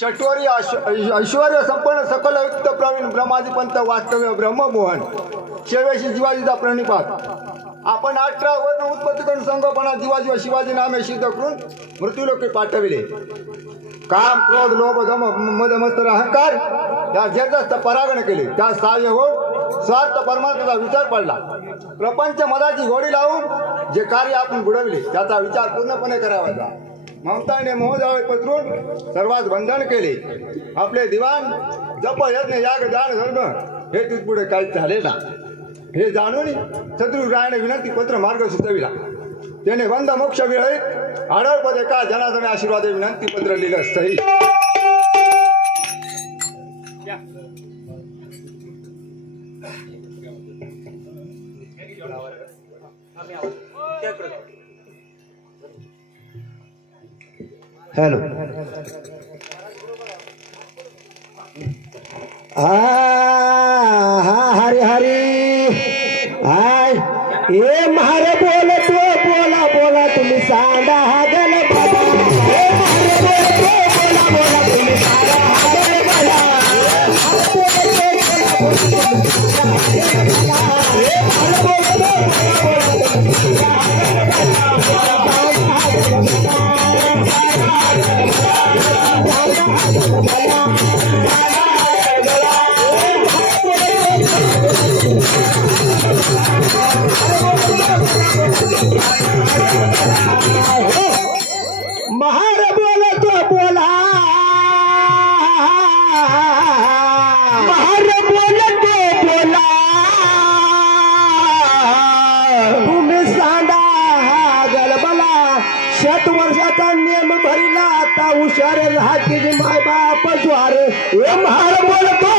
षटवरी ऐश्वर्य संपन्न सकल युक्त प्रवीण ब्रह्माजी पंत वास्तव्य ब्रह्ममोहन शेवेशी जीवाजीचा प्रणिपात आपण 18 वर्ण उत्पत्ती करून संगोपना जीवाजी व शिवाजी नामे सिद्ध करून मृत्यूलोके पाठविले। काम क्रोध लोभ दम मद मत्सर अहंकार या जगस्त परागण केले। त्या सहाय्य होऊन स्वार्थ परमार्थाचा विचार पडला। प्रपंच मदाची घोडी लावून जे कार्य आपण बुडवले त्याचा विचार पूर्णपणे करावा। ममताने मोहजाळे पसरून सर्वात बंधन केले। आपले दिवाण जप यज्ञ याग दान धर्म हे तिथपुढे काही झाले ना हे जाणून शत्रुरायाने विनंती पत्र मार्ग सुचविला। त्याने बंध मोक्ष विरहित आढळपदे का जनार्दने आशीर्वादे विनंती पत्र लिहिलं सही। हेलो हरी हरी हाय ये मारे बोल तो बोला बोला तुम्ही सांडा गल बाबा ये मारे बोल तो बोला बोला तुम्ही सांडा गल बाबा महार बोला तो बोला महार बोला तो बोला तुम्ही सांडा गलबला 7 वर्षाचा नियम भरिला आता हुशार राहते माय बाप ज्वार हे महार बोला तो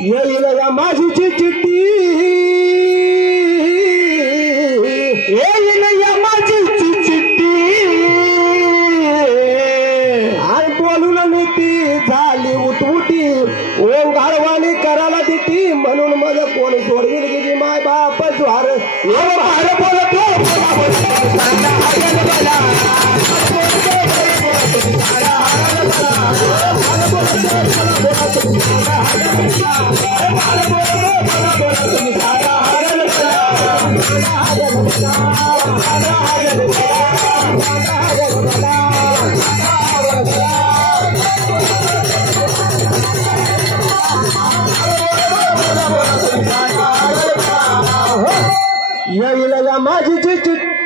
ये माझी चिट्ठी ये माझी चिट्ठी आणि बोलून नीती झाली उठउटी ओंगारवाणी करायला देती म्हणून मला कोण सोडविल गेली माय बाप ज्वार येईल माझी चिट्ठी